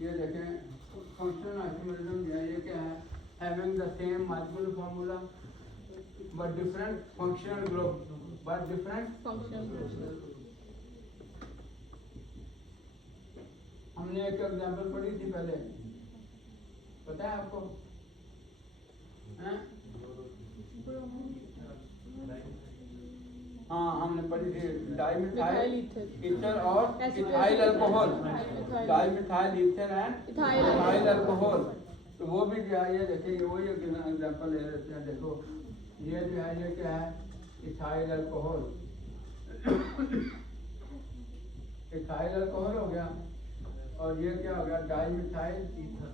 ये देखें functional isomerism जो है ये क्या है, having the same molecular formula but different functional group, but different function हमने एक एग्जांपल पढ़ी थी पहले, पता है आपको? हैं? हाँ हमने पढ़ी थी डाइमिथाइल ईथर और ethyl alcohol, dimethyl ether and ethyl alcohol. तो वो भी जो है ये देखिए वही एग्जांपल ले लेते हैं। देखो ये जो है ये क्या है, इथाइल अल्कोहल, इथाइल अल्कोहल हो गया, और ये क्या हो गया, डाइमिथाइल ईथर।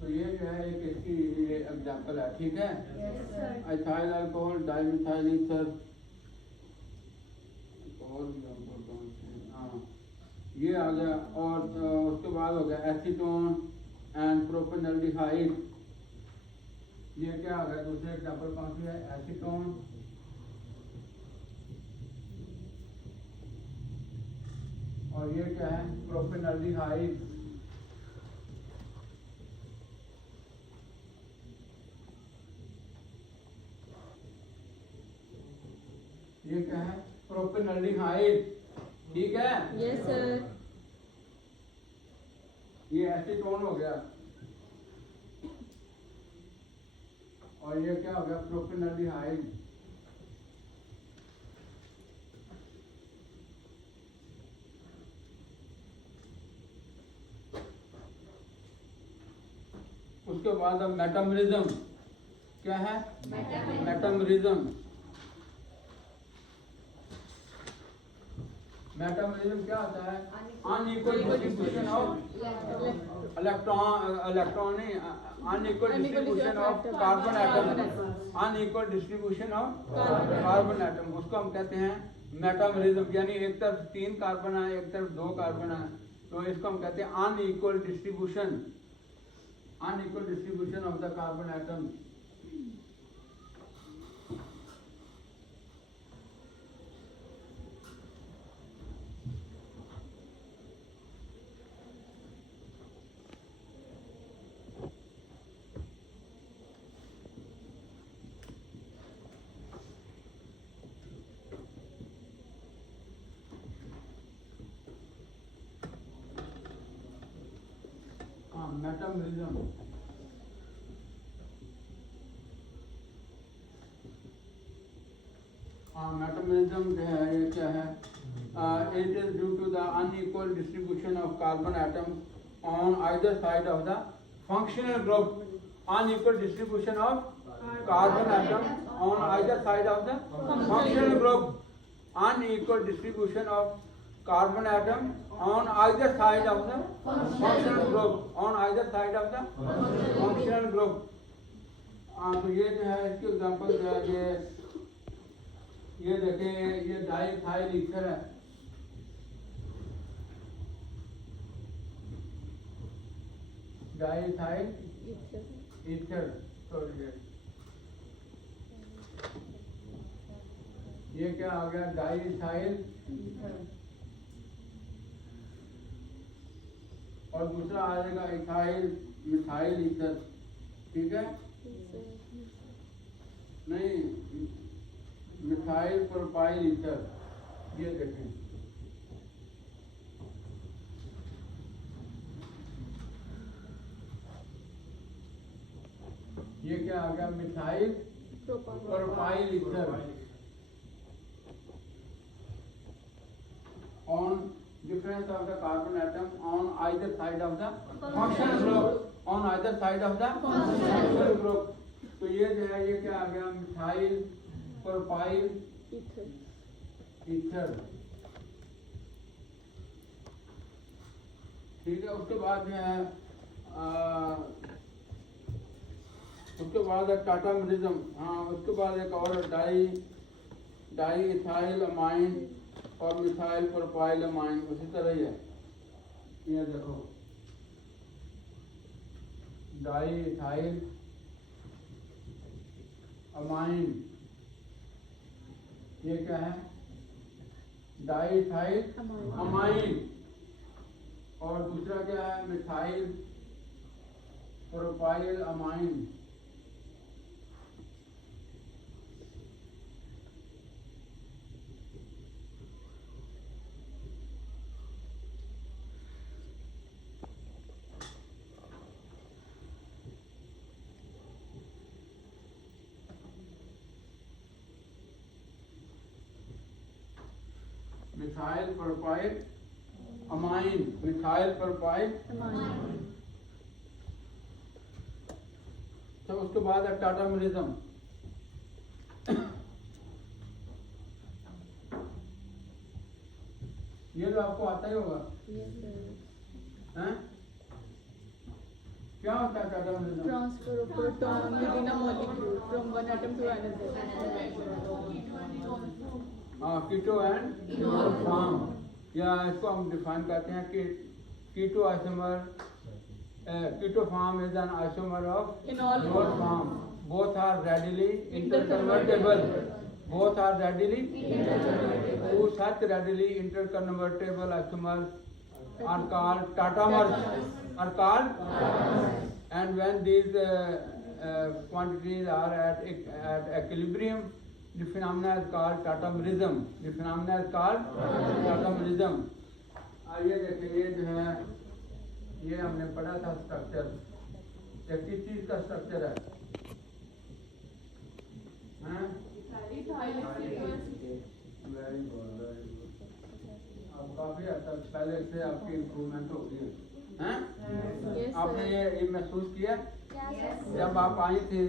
तो ये जो है एक इसकी ये एग्जांपल है, ठीक है। इथाइल अल्कोहल, डाइमिथाइल ईथर, और हाँ ये आ गया। और उसके बाद हो गया एसीटोन एंड प्रोपेनल्डिहाइड। ये क्या आ गया, दूसरे एग्जांपल कौन सी है, एसीटोन और ये क्या है, प्रोपेनल्डिहाइड। ये क्या है, प्रोपेनल्डिहाइड, ठीक है। Yes sir. ये एसीटोन हो गया, और ये क्या हो गया, प्रोपेनल्डिहाइड। उसके बाद अब मेटामरिज्म, क्या है, मेटामरिज्म। मेटामरिज्म क्या होता है, unequal distribution of electron unequal distribution of carbon atom, unequal distribution of carbon atom, उसको हम कहते हैं मेटामरिज्म। यानी एक तरफ 3 कार्बन है, एक तरफ 2 कार्बन है, तो इसको हम कहते हैं unequal distribution, unequal distribution of the carbon atom. Metamerism, metamerism जो है ये क्या है, it is due to the unequal distribution of carbon atom on either side of the functional group, unequal distribution of carbon atom on either side of the functional group, unequal distribution of carbon atom on either side of the functional group, on either side of the functional group। तो ये जो है इसके example जो है ये देखें, ये डाइथाइल ईथर है, डाइथाइल ईथर। ये क्या आ गया, डाइथाइल, और दूसरा आ जाएगा इथाइल मिथाइल ईथर, ठीक है। नहीं, मिथाइल प्रोपाइल ईथर, ये देखें, ये क्या आ गया, methyl propyl ether on difference of the carbon atom on either side of the functional group, on either side of the functional group। तो ये जो है ये क्या आ गया, मिथाइल प्रोपाइल ईथर, ठीक है। उसके बाद जो है उसके बाद है टाटामरिज्म। हाँ उसके बाद एक और डाई इथाइल अमाइन और मिथाइल प्रोपाइल अमाइन, उसी तरह ही है। ये देखो डाई इथाइल अमाइन, ये क्या है, डाइथाइल अमाइन, और दूसरा क्या है methyl propyl amine. Methyl propyl amine, methyl propyl amine. तो उसके बाद है टाटामरिज्म। ये तो आपको आता ही होगा। हैं? क्या होता है tautomerism? Transfer of proton within a molecule from one atom to another. हाँ, कीटो एंड इनोल फॉर्म, या इसको हम डिफाइन करते हैं कि keto isomer, keto form is an isomer of enol form, both are readily interconvertible, both are readily two such readily interconvertible isomers are called tattamers, and when these quantities are at equilibrium, the phenomena is called tatamerism. आइए देखिए, ये जो है ये हमने पढ़ा था structure, ये किस चीज का स्ट्रक्चर है? Very good. अब काफी हद तक पहले से आपकी इम्प्रूवमेंट हो गई है। आपने ये महसूस किया जब आप आई थी,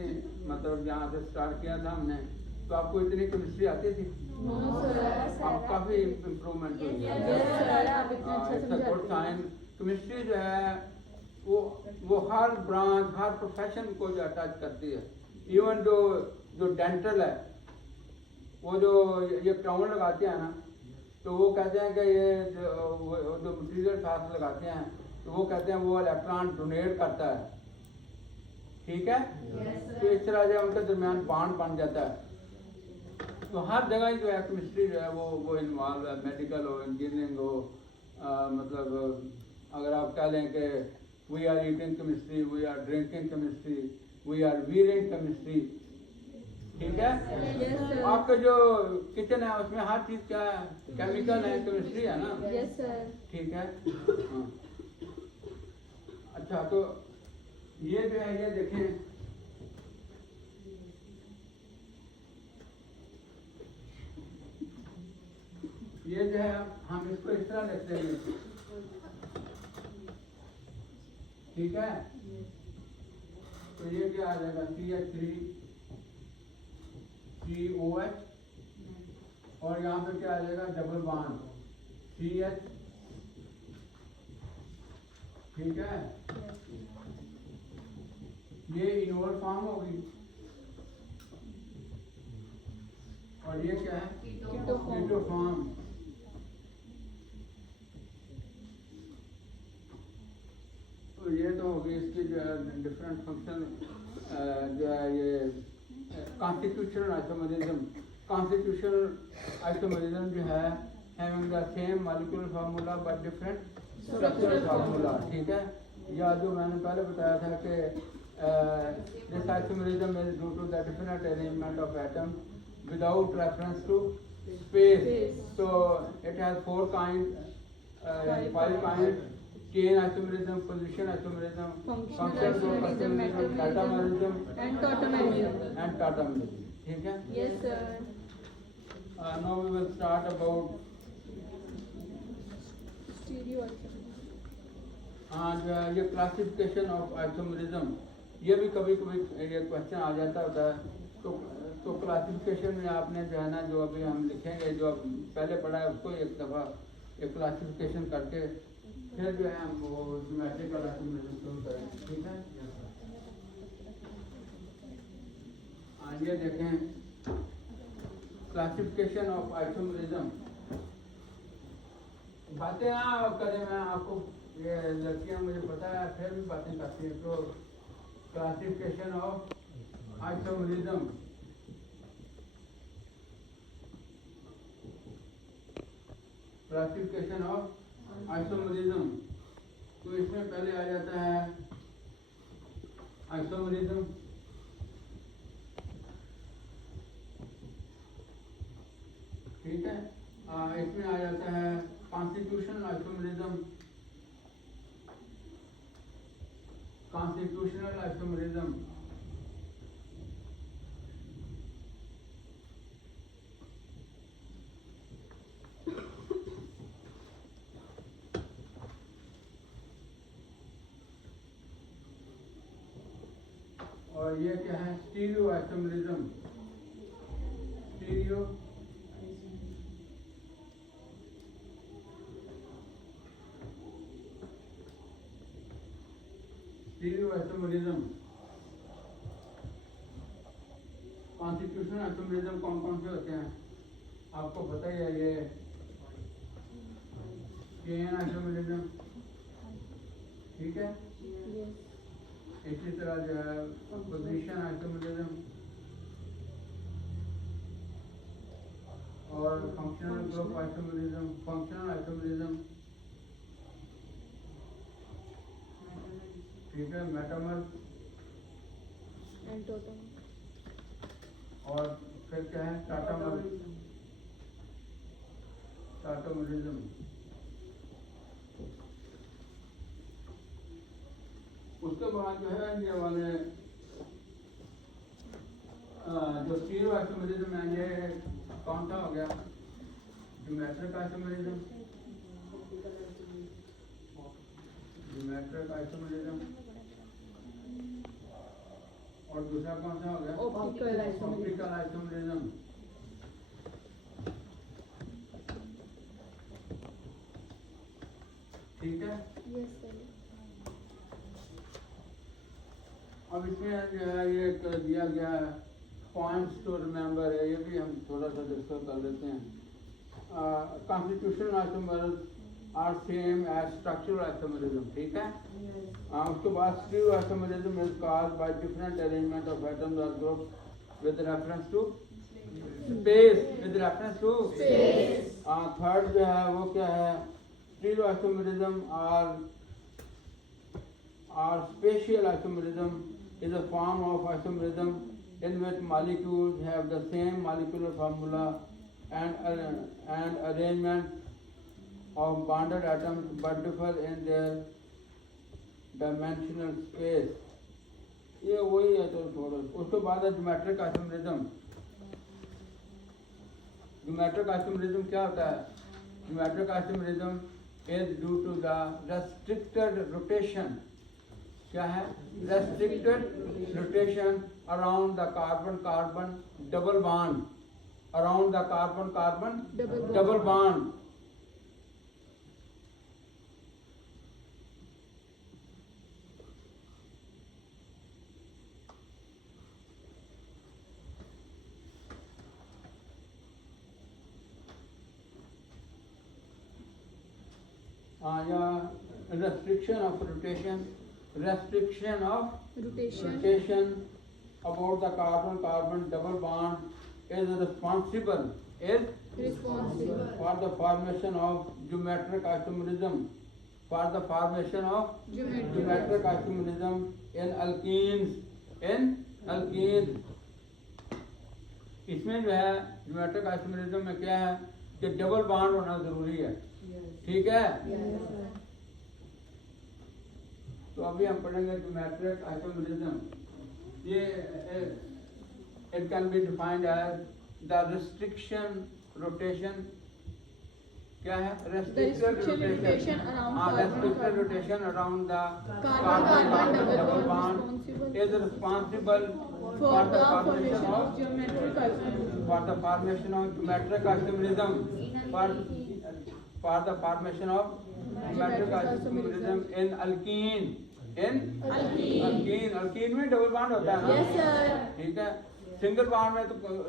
मतलब यहाँ से स्टार्ट किया था हमने, तो आपको इतनी केमिस्ट्री आती थी? आप काफी इम्प्रूवमेंट हो गई। Good sign. केमिस्ट्री जो है वो हर ब्रांच, हर प्रोफेशन को जो अटैच करती है। इवन जो डेंटल है, वो जो ये क्राउन लगाते हैं ना, तो वो कहते हैं कि ये जो मटीरियल साथ लगाते हैं, तो वो कहते हैं वो इलेक्ट्रॉन डोनेट करता है, ठीक है। तो इस तरह से उनके दरमियान बॉन्ड बन जाता है। तो हर जगह जो है केमिस्ट्री जो है वो इन्वॉल्व है, मेडिकल हो, इंजीनियरिंग हो, मतलब अगर आप कह लें कि we are eating chemistry, we are drinking chemistry, we are wearing chemistry, ठीक है। आपका जो किचन है उसमें हर चीज क्या है? केमिकल है, केमिस्ट्री है ना? Yes sir. ठीक है। हाँ। अच्छा, तो ये जो है, ये देखें, ये जो है हम इसको इस तरह लिखते हैं, ठीक है। तो ये क्या आ जाएगा? CH3 COH, और यहाँ पे क्या आ जाएगा? डबल बॉन्ड CH, ठीक है। ये इनोल फॉर्म होगी, और ये क्या है? Keto form. तो ये तो होगी इसकी जो है डिफरेंट फंक्शन, जो है ये कॉन्स्टिट्यूशनल आइसोमरिज्म। कॉन्स्टिट्यूशनल आइसोमरिज्म जो है having the same molecular formula but different structural formula, ठीक है। या जो मैंने पहले बताया था कि this isomerism is due to the different arrangement of atom without reference to space. So it has 5 kinds: chain isomerism, position isomerism, functional isomerism, metamerism, and tautomerism. ठीक है? Yes sir. Now we will start about Stereo isomerism. ये classification of isomerism, ये भी कभी कभी ये question आ जाता होता है। तो क्लासिफिकेशन में आपने जो है ना, जो अभी हम लिखेंगे, जो पहले पढ़ा है उसको एक दफ़ा एक क्लासिफिकेशन करके फिर जो है हम वो ज्योमेट्रिकल आइसोमरिज्म शुरू करेंगे, ठीक है। ये देखें क्लासिफिकेशन ऑफ आइसोमरिज्म। बातें ना करें, मैं आपको, ये लड़कियां मुझे पता है फिर भी बातें करती हैं। तो classification of isomerism, classification of isomerism. तो इसमें पहले आ जाता है आइसोमरिज्म। ठीक है, इसमें आ जाता है कॉन्स्टिट्यूशनल आइसोमरिज्म। कॉन्स्टिट्यूशनल आइसोमरिज्म और ये क्या है? Stereo isomerism. Stereo stereo isomerism. Constitutional isomerism कौन कौन से होते हैं आपको पता ही है। ये चेन आइसोमरिज्म, ठीक है। Yes. इसी तरह जो है पोजीशन आइसोमरिज्म और functional group isomerism. Functional isomerism, ठीक है। Metamer And totem. और फिर क्या है? टाटामर, टाटामरिज्म। उसके बाद जो है ये वाले जो स्टीरियो आइसोमरिज्म है, ये कौन सा हो गया? Geometric isomerism. ज्योमेट्रिक आइसोमरिज्म और दूसरा कौन सा हो गया? Optical isomerism. Optical isomerism. ठीक है। Yes, sir. अब इसमें जो है ये दिया गया है पॉइंट्स टू रिमेंबर है, ये भी हम थोड़ा सा डिस्कस कर लेते हैं। Constitutional isomerism are same as structural isomerism, ठीक है। उसके बाद stereo isomerism is caused by different arrangement of atoms और groups with reference to space. With reference to space. Third जो है वो क्या है? Stereo isomerism or spatial isomerism is a form of isomerism in which molecules have the same molecular formula and arrangement of bonded atoms but differ in their dimensional space. ये वही है तो थोड़ा। उसके बाद है ज्योमेट्रिक आइसोमेरिज्म। ज्योमेट्रिक आइसोमेरिज्म क्या होता है? Geometric isomerism is due to the restricted rotation। क्या है? restricted rotation around the carbon-carbon double bond, around the carbon-carbon double bond। या restriction of rotation, restriction of rotation about the carbon-carbon double bond is responsible for the formation of geometric isomerism, for the formation of geometric isomerism in alkenes, इसमें जो है geometric isomerism में क्या है कि double bond होना जरूरी है, ठीक है। तो अभी हम पढ़ेंगे ज्योमेट्रिक आइसोमेरिज्म। ये it can be defined as the restriction rotation. क्या है? restricted rotation around the carbon double bond is responsible for the formation of geometric isomerism, for the formation of geometric isomerism in alkene। alkene में double bond होता है ना? Yes, sir. ठीक है। Single bond में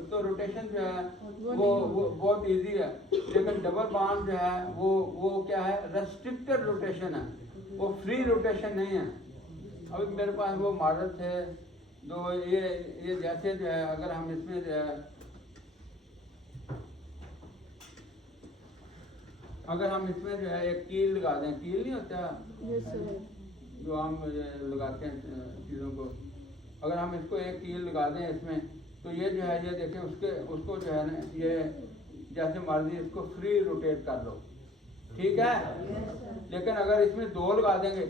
तो रोटेशन जो है वो बहुत इजी है, लेकिन डबल बॉन्ड जो है वो क्या है? रेस्ट्रिक्टेड रोटेशन है, वो फ्री रोटेशन नहीं है। अभी मेरे पास वो मॉडल थे तो ये जैसे जो है अगर हम इसमें जो है अगर हम इसमें जो है एक कील लगा दें, कील नहीं होता Yes, sir. जो हम लगाते हैं चीज़ों को, अगर हम इसको एक कील लगा दें इसमें, तो ये जो है ये देखें उसको जो है ना ये जैसे मर्जी इसको फ्री रोटेट कर लो, ठीक है। लेकिन अगर इसमें 2 लगा देंगे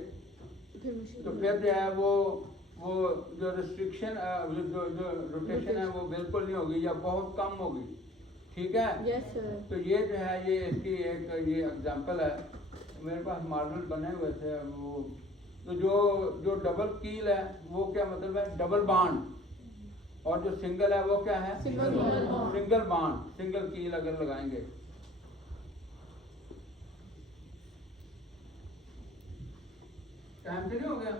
फिर मुश्किल तो फिर जो है वो जो रिस्ट्रिक्शन जो रोटेशन है वो बिल्कुल नहीं होगी या बहुत कम होगी, ठीक है। Yes, sir. तो ये जो है ये इसकी एक ये एग्जांपल है। मेरे पास मॉडल बने हुए थे वो, तो जो डबल कील है वो क्या मतलब है, डबल बांड, और जो सिंगल है वो क्या है, Single bond. Single bond, single कील अगर लगाएंगे। टाइम से नहीं हो गया,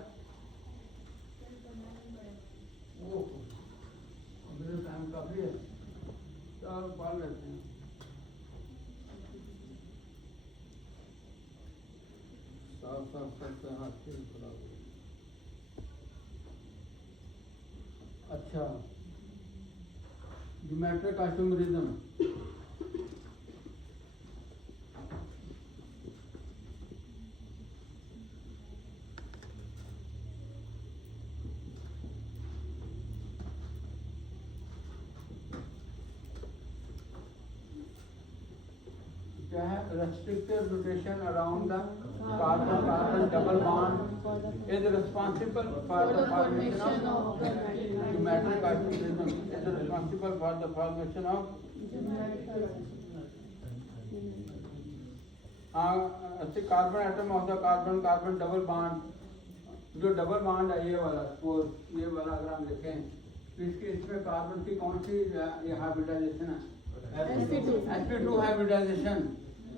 ओह मेरे टाइम काफी है, चलो पढ़ लेते हैं। अच्छा, ज्योमेट्रिक आइसोमेरिज्म, क्या है, restricted rotation around the carbon double bond is responsible for the formation of geometric isomerism, is responsible for the formation of carbon atom of the carbon double bond। जो डबल बॉन्ड है ये वाला, suppose ये वाला अगर हम देखें तो इसमें कार्बन की कौन सी ये हाइब्रिडाइजेशन है, sp2 hybridization,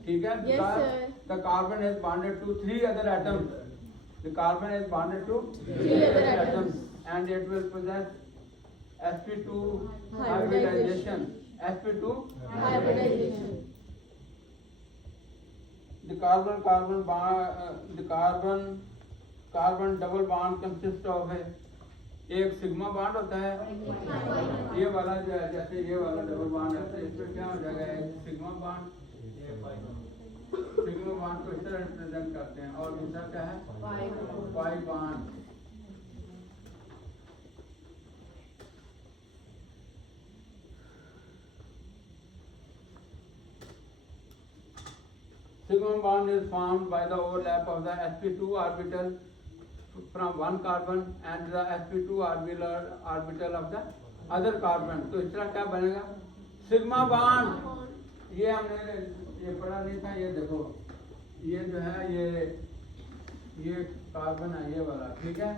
ठीक है। Yes, sir. The carbon is bonded to 3 other atoms, the carbon is bonded to 3 other atoms, and it will possess sp2 Hybridization. sp2 hybridization. The carbon double bond consists of एक sigma bond होता है, ये वाला जो है जैसे ये वाला डबल बॉन्ड है तो इसमें क्या हो जाएगा, एक सिग्मा बॉन्ड को इस तरह रिप्रेजेंट करते हैं, और दूसरा क्या है, pi bond. Sigma bond is formed by the overlap of the sp2 orbital from one carbon and the sp2 orbital of the other carbon। तो इस तरह क्या बनेगा, सिग्मा बॉन्ड। ये हमने ये पढ़ा नहीं था, ये देखो ये जो है ये कार्बन है ये वाला, ठीक है।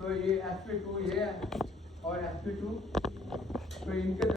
तो ये sp2 ये है और sp2 तो इनके